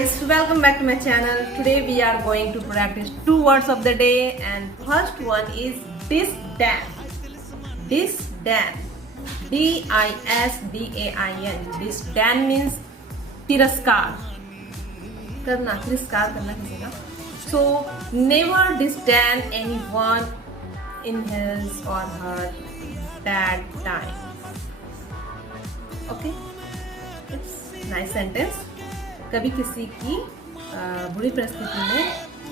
guys, welcome back to my channel. Today we are going to practice two words of the day, and first one is disdain. Disdain. D-I-S-D-A-I-N. Disdain means तिरस्कार करना, तिरस्कार करना किसी का. So never disdain anyone in his or her bad time. Okay, it's nice sentence. कभी किसी की बुरी परिस्थिति में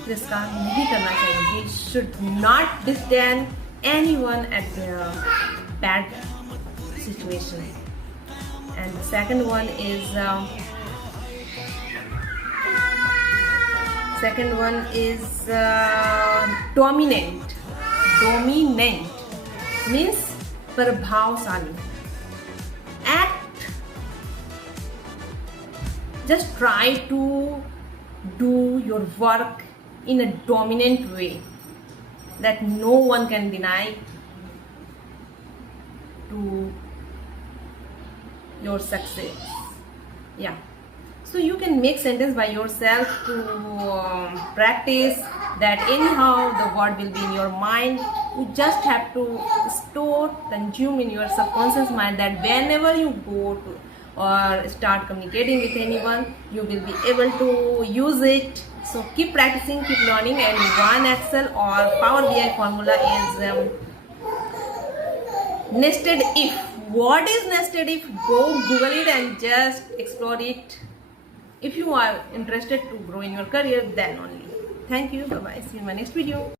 तिरस्कार नहीं करना चाहिए. We should not disdain anyone at their bad situation. And the second one is dominant. Dominant means प्रभावशाली. Just try to do your work in a dominant way that no one can deny to your success. Yeah. So you can make sentence by yourself to practice that. Anyhow, the word will be in your mind. You just have to consume in your subconscious mind that whenever you go to or start communicating with anyone, you will be able to use it. So keep practicing, keep learning. And one Excel or Power BI formula is nested if. What is nested if? Go Google it and just explore it. If you are interested to grow in your career, then only. Thank you. Bye bye. See you in my next video.